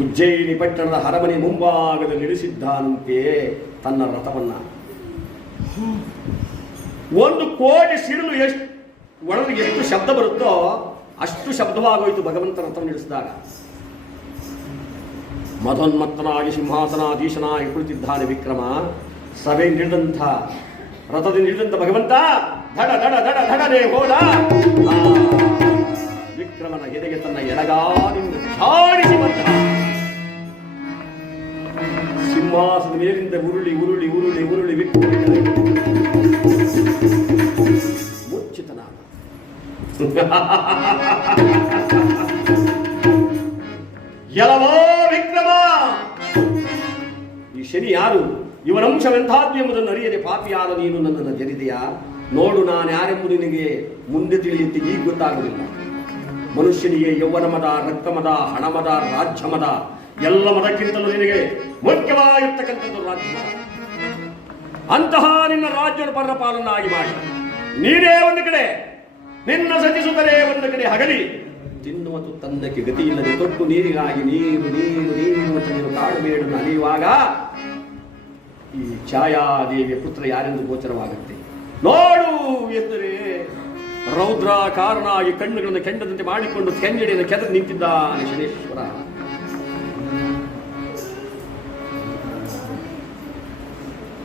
ಉಜ್ಜಯಿನಿ ಪಟ್ಟಣದ ಅರಮನೆ ಮುಂಭಾಗದಲ್ಲಿ ಇಳಿಸಿದ್ದಾನಂತೆಯೇ ತನ್ನ ರಥವನ್ನ. ಒಂದು ಕೋಟಿ ಸಿಡಿಲು ಎಷ್ಟು ಒಳಗೆ ಎಷ್ಟು ಶಬ್ದ ಬರುತ್ತೋ ಅಷ್ಟು ಶಬ್ದವಾಗೋಯಿತು ಭಗವಂತ ರಥವನ್ನು ಇಳಿಸಿದಾಗ ಮಧೋನ್ಮತ್ತನಾಗಿ ಸಿಂಹಾಸನಾಧೀಶನಾಗಿ ಕುಳಿತಿದ್ದಾನೆ ವಿಕ್ರಮ. ಸಭೆ ನೀಡಿದಂಥ ರಥದಿಂದ ನೀಡಿದಂಥ ಭಗವಂತ, ಧಡ ಧಡ ಧಡ, ಧಡನೆ ಹೋದ. ವಿಕ್ರಮನ ಎದೆಗೆ ತನ್ನ ಎಡಗಾಲಿಂದ ಝಾಡಿಸಿ ಬಂದ. ಸಿಂಹಾಸನದ ಮೇಲಿಂದ ಉರುಳಿ ಉರುಳಿ ಉರುಳಿ ಉರುಳಿ ಬಿಟ್ಟು ಮುಚ್ಚಿತನಾದ. ಎಲವೋ ವಿಕ್ರಮ! ಈ ಶನಿ ಯಾರು? ಇವನಂಶವೆಂಥದ್ದು ಎಂಬುದನ್ನು ಅರಿಯದೆ ಪಾಪಿಯಾದ ನೀನು ನನ್ನನ್ನು ಜರಿದೆಯಾ ನೋಡು ನಾನು ಯಾರೆಂಬುದು ನಿನಗೆ ಮುಂದೆ ತಿಳಿಯುತ್ತೆ ಈಗ ಗೊತ್ತಾಗುವುದಿಲ್ಲ. ಮನುಷ್ಯನಿಗೆ ಯೌವನ ರಕ್ತಮದ, ಹಣಮದ ಮದ ಎಲ್ಲ ಮತಕ್ಕಿಂತಲೂ ನಿನಗೆ ಮುಖ್ಯವಾಗಿರ್ತಕ್ಕಂಥದ್ದು ರಾಜ್ಯ. ಅಂತಹ ನಿನ್ನ ರಾಜ್ಯದ ಪರಪಾಲನ್ನಾಗಿ ಮಾಡಿ. ನೀನೇ ಒಂದು ಕಡೆ ನಿನ್ನ ಸತಿಸುತ್ತಲೇ ಒಂದು ಕಡೆ ಹಗಲಿ. ತಿನ್ನುವ ತಂದಕ್ಕೆ ಗತಿ ಇಲ್ಲದೆ ತೊಟ್ಟು ನೀರಿಗಾಗಿ ನೀರು ನೀರು ನೀರು ಅಂತ ನೀನು ಕಾಡುಬೇಡನ್ನು ಅಲಿಯುವಾಗ ಈ ಛಾಯಾದೇವಿಯ ಪುತ್ರ ಯಾರೆಂದು ಗೋಚರವಾಗುತ್ತೆ? ನೋಡು ಎಂದರೆ ರೌದ್ರ ಕಾರಣಾಗಿ ಕಣ್ಣುಗಳನ್ನು ಕೆಂಡದಂತೆ ಮಾಡಿಕೊಂಡು ಕೆಂಜಡಿಯನ್ನು ಕೆದರಿ ನಿಂತಿದ್ದಾನೆ ಶನೇಶ್ವರ.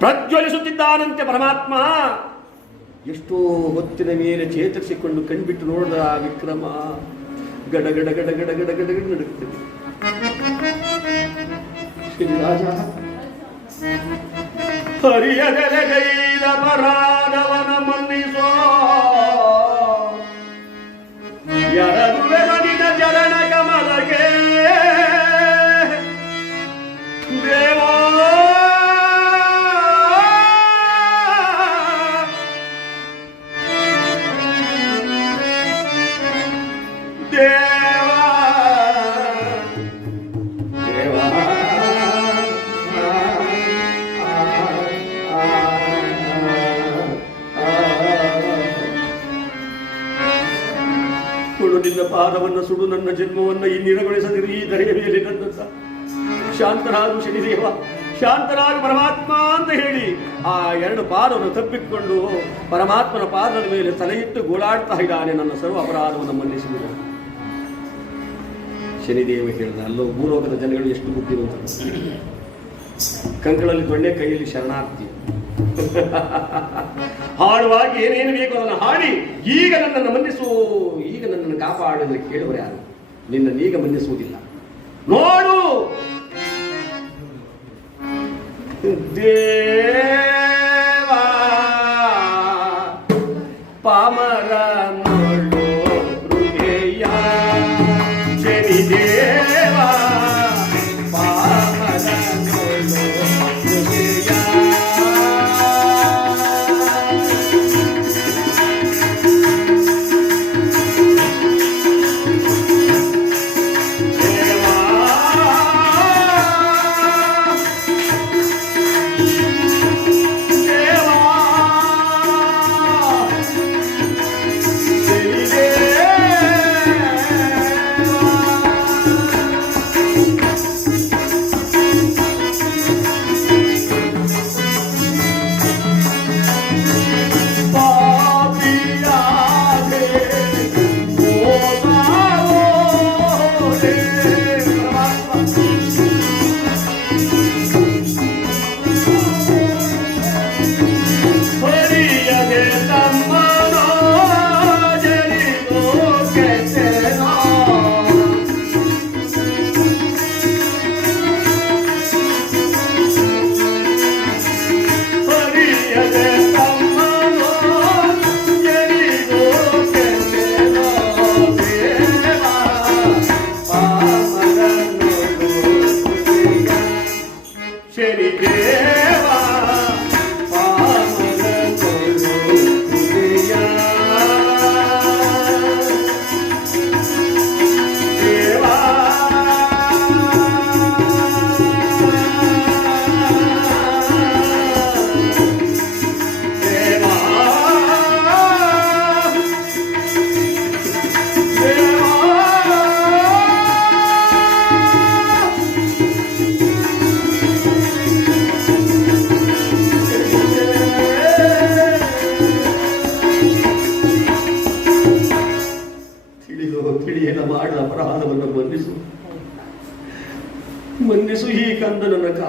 ಪ್ರಜ್ವಲಿಸುತ್ತಿದ್ದಾನಂತೆ ಪರಮಾತ್ಮ. ಎಷ್ಟೋ ಹೊತ್ತಿನ ಮೇಲೆ ಚೇತರಿಸಿಕೊಂಡು ಕಣ್ಬಿಟ್ಟು ನೋಡಿದ ಆ ವಿಕ್ರಮ ಗಡ ಗಡ ಗಡ ಗಡ ಗಡ ಗಡ ಗಡ ಶ್ರೀರಾಜ ಹರಿಯದೆಲೆಗೈದ ಪರಾದವನ ಮನ್ನಿಸೋ. ಎರಡುವೆರಡಿನ ಸುಡು ನನ್ನ ಜನ್ಮವನ್ನು ಇನ್ನಿರಗೊಳಿಸದಿರಿ ಈ ಧರೆಯ ಮೇಲೆ ನನ್ನಂತ. ಶಾಂತರಾಗು ಶನಿದೇವ, ಶಾಂತರಾಗು ಪರಮಾತ್ಮ ಅಂತ ಹೇಳಿ ಆ ಎರಡು ಪಾದವನ್ನು ತಪ್ಪಿಕೊಂಡು ಪರಮಾತ್ಮನ ಪಾದದ ಮೇಲೆ ತಲೆಯಿಟ್ಟು ಗೋಳಾಡ್ತಾ ಇದ್ದಾನೆ ನನ್ನ ಸರ್ವ ಅಪರಾಧವನ್ನು ಮನ್ನಿಸಿದ ಶನಿದೇವ ಹೇಳಿದ, ಅಲ್ಲೋ ಭೂಲೋಕದ ಜನಗಳು ಎಷ್ಟು ಬುದ್ಧಿವಂತರು. ಕಂಕಳಲ್ಲಿ ದೊಣ್ಣೆ ಕೈಯಲ್ಲಿ ಶರಣಾರ್ಥಿ. ಹಾಡುವಾಗಿ ಏನೇನು ಬೇಕು ಅದನ್ನು ಹಾಡಿ, ಈಗ ನನ್ನನ್ನು ಮನ್ನಿಸು, ಈಗ ನನ್ನನ್ನು ಕಾಪಾಡಲು ಕೇಳುವರು ಯಾರು? ನಿನ್ನನ್ನು ಈಗ ಮನ್ನಿಸುವುದಿಲ್ಲ. ನೋಡು!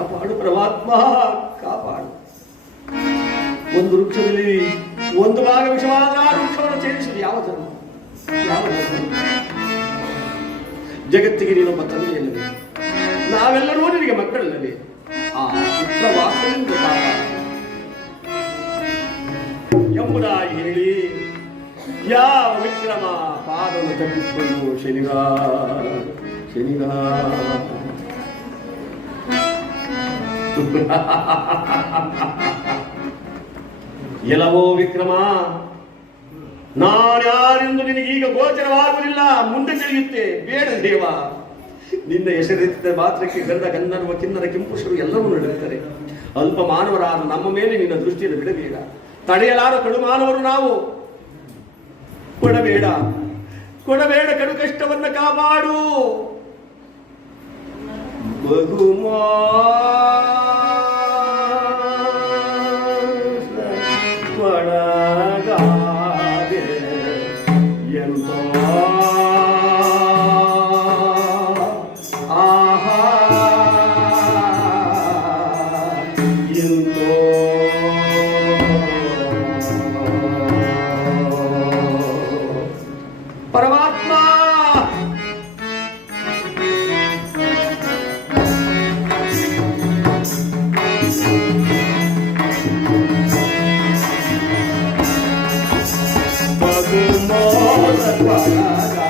ಕಾಪಾಡು ಪರಮಾತ್ಮ, ಕಾಪಾಡು. ಒಂದು ವೃಕ್ಷದಲ್ಲಿ ಒಂದು ಭಾಗ ವಿಷವಾದ ವೃಕ್ಷವನ್ನು ಛೇದಿಸುವುದು ಯಾವ ಧರ್ಮ? ಜಗತ್ತಿಗೆ ನೀನೊಬ್ಬ ತಂದೆಯಲ್ಲವೇ ನಾವೆಲ್ಲರೂ ನಿನಗೆ ಮಕ್ಕಳಲ್ಲವೇ? ಆ ಪುತ್ರವಾಸದಿಂದ ಎಂಬುದಾಗಿ ಹೇಳಿ ಯಾವ ವಿಕ್ರಮ ಪಾದವನ್ನು ತಪ್ಪಿಸಿಕೊಂಡು ಶನಿವಾರ ಶನಿಗ ಎಲವೋ ವಿಕ್ರಮ ನಾನ್ಯಾರೆಂದು ನಿನಗೀಗ ಗೋಚರವಾಗುವುದಿಲ್ಲ, ಮುಂದೆ ತಿಳಿಯುತ್ತೆ, ಬೇಡ ದೇವ. ನಿನ್ನ ಹೆಸರಿದ್ದ ಮಾತ್ರಕ್ಕೆ ಗಂಧ ಗಂಧರ್ವ ಕಿನ್ನರ ಕೆಂಪುಷರು ಎಲ್ಲವೂ ನಡೆಯುತ್ತಾರೆ ಅಲ್ಪ ಮಾನವರಾದ ನಮ್ಮ ಮೇಲೆ ನಿನ್ನ ದೃಷ್ಟಿಯನ್ನು ಬಿಡಬೇಡ. ತಡೆಯಲಾರ ಕಡು ಮಾನವರು ನಾವು. ಕೊಡಬೇಡ. ಕೊಡಬೇಡ ಕಡು ಕಷ್ಟವನ್ನ ಕಾಪಾಡು. ಬಹುಮಾ ದೇವಾ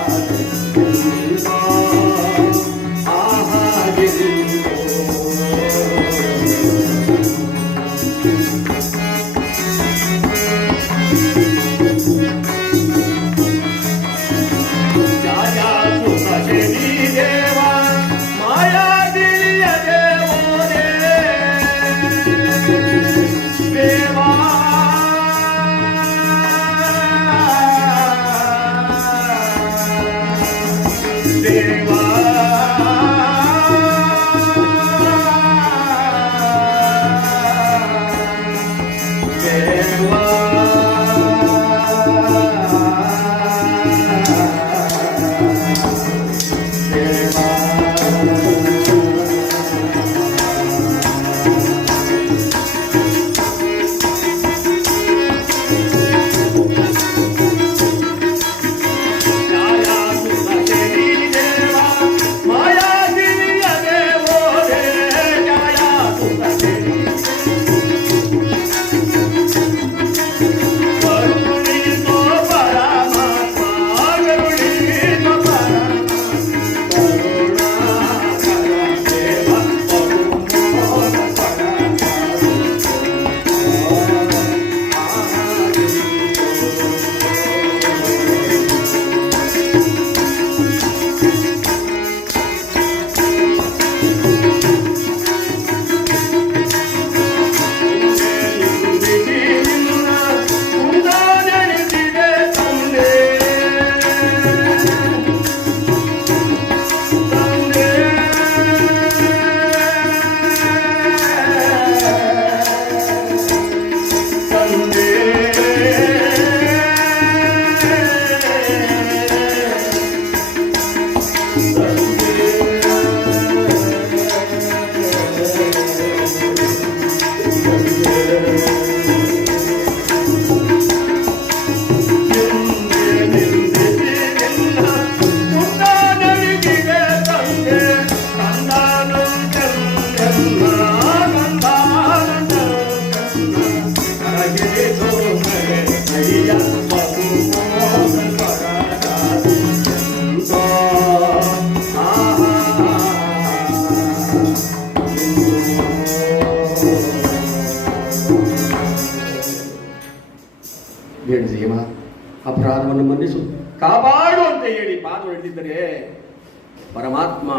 ಪರಮಾತ್ಮ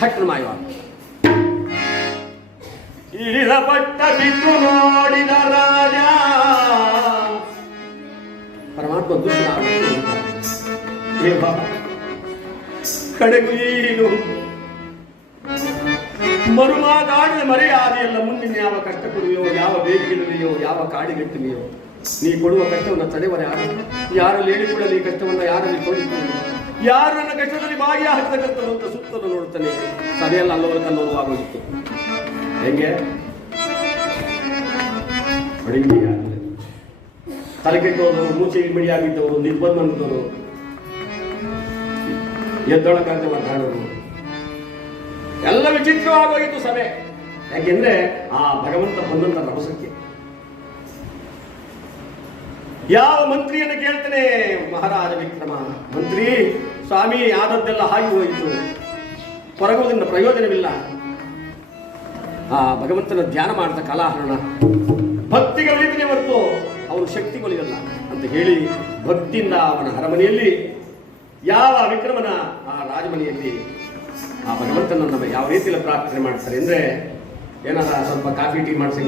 ಥಟ್ ಪಟ್ಟ ಬಿದ್ದು ನೋಡಿದ ರಾಜ. ಪರಮಾತ್ಮ ದುಷ್ಟ ಕಡೆಗೂ ಏನು ಮರುಮಾಗಾಡಿದ ಮರೆಯಾದಿಯಲ್ಲ ಮುಂದಿನ ಯಾವ ಕಷ್ಟ ಕೊಡುವೆಯೋ ಯಾವ ಬೇಕಿಡುವೆಯೋ ಯಾವ ಕಾಡಿಗೆಟ್ಟುವೆಯೋ ನೀ ಕೊಡುವ ಕಷ್ಟವನ್ನು ತಡೆವರೆ ಯಾರು ಯಾರಲ್ಲಿ ಹೇಳಿಕೊಳ್ಳಲಿ ಕಷ್ಟವನ್ನು ಯಾರಲ್ಲಿ ತೋರಿಕೊಳ್ಳಿ ಯಾರು ನನ್ನ ಕಷ್ಟದಲ್ಲಿ ಭಾಗಿಯಾಗತಕ್ಕಂಥದ್ದು ಅಂತ ಸುತ್ತಲೂ ನೋಡ್ತಾನೆ. ಸಭೆಯಲ್ಲಿ ಅಲ್ಲವರ ಕನ್ನೋವಾಗೋಗಿತ್ತು ಹೆಂಗೆ? ತಲೆಕೆಟ್ಟವರು ಮೂಚೆ ಇಳಿಮಡಿಯಾಗಿದ್ದವರು ನಿರ್ಬಂಧದವರು ಎದ್ದೊಳಗಾಗದೆ ಮಾತಾಡೋರು. ಎಲ್ಲ ವಿಚಿತ್ರವಾಗೋಗಿತ್ತು ಸಭೆ. ಯಾಕೆಂದ್ರೆ ಆ ಭಗವಂತ ಬಂದಂತ ರಭಸಕ್ಕೆ. ಯಾವ ಮಂತ್ರಿಯನ್ನು ಕೇಳ್ತಾನೆ? ಮಹಾರಾಜ ವಿಕ್ರಮ. ಮಂತ್ರಿ ಸ್ವಾಮಿ ಆದದ್ದೆಲ್ಲ ಹಾಗೆ ಹೋಯಿತು. ಕೊರಗುವುದರಿಂದ ಪ್ರಯೋಜನವಿಲ್ಲ. ಆ ಭಗವಂತನ ಧ್ಯಾನ ಮಾಡಿದ ಕಲಾಹರಣ ಭಕ್ತಿಗಳಿದ್ರೆ ಹೊರತು ಅವನು ಶಕ್ತಿಗೊಲಿಯಲ್ಲ ಅಂತ ಹೇಳಿ ಭಕ್ತಿಯಿಂದ ಅವನ ಅರಮನೆಯಲ್ಲಿ ಯಾವ ವಿಕ್ರಮನ ಆ ರಾಜಮನೆಯಲ್ಲಿ ಆ ಭಗವಂತನ ನಮ್ಮ ಯಾವ ರೀತಿಯಲ್ಲಿ ಪ್ರಾರ್ಥನೆ ಮಾಡ್ತಾರೆ ಅಂದ್ರೆ ಏನಾರ ಸ್ವಲ್ಪ ಕಾಫಿ, ಟೀ ಮಾಡಿಸಿ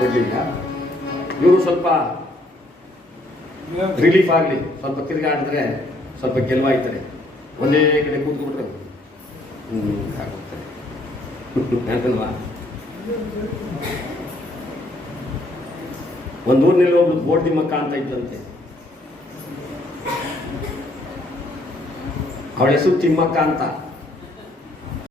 ಕೊಡ್ಲಿಲ್ಲ. ಇವರು ಸ್ವಲ್ಪ ರಿಲೀಫ್ ಆಗಲಿ. ಸ್ವಲ್ಪ ತಿರುಗಾಡಿದ್ರೆ ಸ್ವಲ್ಪ ಗೆಲುವಾಯ್ತಾರೆ ಒಂದೇ ಕಡೆ ಕೂತ್ಕೊಂಡ್ರೆ ಯಾಕಲ್ವಾ ಒಂದು ಬೋಟ್ ತಿಮ್ಮಕ್ಕ ಅಂತ ಇದ್ದಂತೆ. ಅವಳ ಹೆಸರು ತಿಮ್ಮಕ್ಕ ಅಂತ.